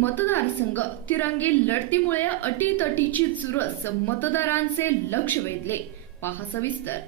मतदारसंघ तिरंगी लढतीमुळे अटीतटीची चुरस मतदारांचे लक्ष वेधले। पहा सविस्तर।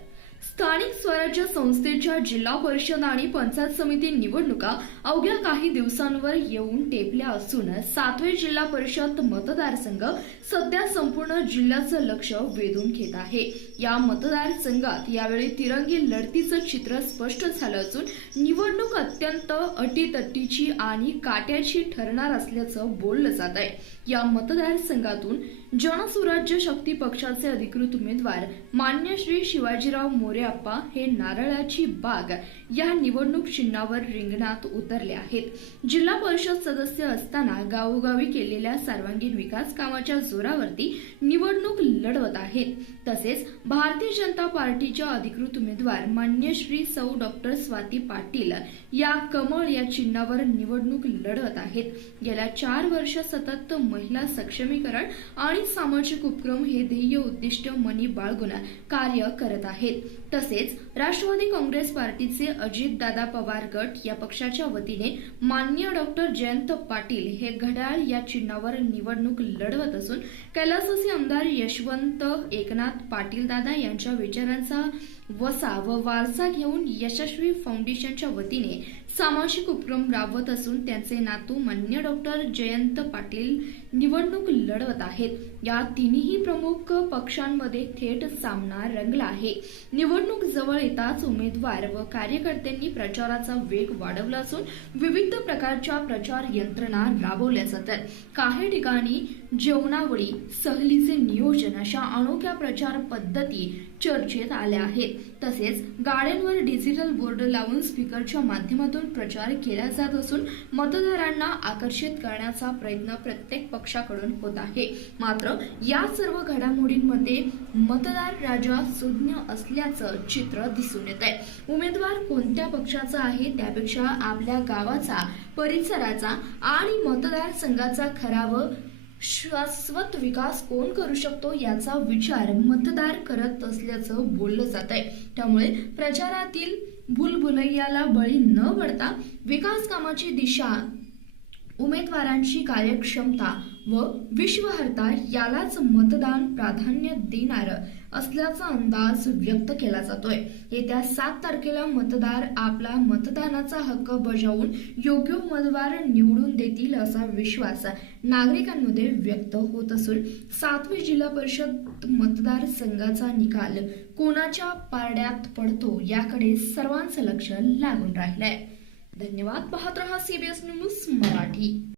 स्थानिक स्वराज्य संस्थेच्या जिल्हा परिषद आणि पंचायत समिती निवडणुका अवघ्या काही दिवसांवर येऊन टेपल्या असून 7वे जिल्हा परिषद मतदारसंघ सध्या संपूर्ण जिल्ह्याचं लक्ष वेधून घेत आहे। या मतदारसंघात यावेळी तिरंगी लढतीचं चित्र स्पष्ट झालं असून निवडणूक अत्यंत अटीतटीची आणि काट्याची ठरणार असल्याचं बोललं जात आहे। या मतदारसंघातून जनसुराज्य शक्ती पक्षाचे अधिकृत उमेदवार मान्य श्री शिवाजीराव मोरेअप्पा हे नारळाची बाग या निवडणूक चिन्हावर रिंगणात उतरले आहेत। जिल्हा परिषद सदस्य असताना गावोगावी केलेल्या सर्वांगीण विकास कामाच्या जोरावरती निवडणूक लढवत आहेत। तसेच भारतीय जनता पार्टीच्या अधिकृत उमेदवार मान्य श्री सौ डॉक्टर स्वाती पाटील या कमळ या चिन्हावर निवडणूक लढवत आहेत। गेल्या 4 वर्ष सतत महिला सक्षमीकरण आणि सामाजिक उपक्रम हे ध्येय उद्दिष्ट मनी बाळगून कार्य करत आहेत। तसेच राष्ट्रवादी काँग्रेस पार्टीचे अजितदादा पवार गट या पक्षाच्या वतीने मान्य डॉक्टर जयंत पाटील हे घड्याळ या चिन्हावर निवडणूक लढवत असून कैलासवासी आमदार यशवंत एकनाथ पाटील दादा यांच्या विचारांचा वसा व वारसा घेऊन यशस्वी फाउंडेशनच्या वतीने सामाजिक उपक्रम राबवत असून त्यांचे नातू मान्य डॉक्टर जयंत पाटील निवडणूक लढवत आहेत। या तिन्ही प्रमुख पक्षांमध्ये थेट सामना रंगला आहे। निवडणूक जवळ येताच उमेदवार व कार्यकर्त्यांनी प्रचाराचा वेग वाढवला असून विविध प्रकारच्या प्रचार यंत्रणा राबवल्या जातात। काही ठिकाणी जेवणावळी सहलीचे नियोजन अशा अनोख्या प्रचार पद्धती चर्चेत आल्या आहेत। तसेच गाड्यांवर डिजिटल बोर्ड लावून स्पीकरच्या माध्यमातून प्रचार केला जात असून मतदारांना आकर्षित करण्याचा प्रयत्न प्रत्येक पक्षाकडून होत आहे। मात्र या सर्व घडामोडींमध्ये मतदार राजा सुज्ञ असल्याचं चित्र दिसून येत आहे। उमेदवार कोणत्या पक्षाचा आहे त्यापेक्षा आपल्या गावाचा, परिसराचा आणि मतदारसंघाचा खरा व शाश्वत विकास कोण करू शकतो याचा विचार मतदार करत असल्याचं बोललं जात आहे। त्यामुळे प्रचारातील भूलभुलैयाला बळी न पडता विकास कामाची दिशा, उमेदवारांची कार्यक्षमता व विश्वासार्हता यालाच मतदान प्राधान्य देणार असल्याचा अंदाज व्यक्त केला जातोय। येत्या 7 तारखेला मतदार आपला मतदानाचा हक्क बजावून योग्य उमेदवार निवडून देतील असा विश्वास नागरिकांमध्ये व्यक्त होत असून 7वी जिल्हा परिषद मतदारसंघाचा निकाल कोणाच्या पारड्यात पडतो याकडे सर्वांचं लक्ष लागून राहिलंय। धन्यवाद। पाहत रहा CBS न्यूज मराठी।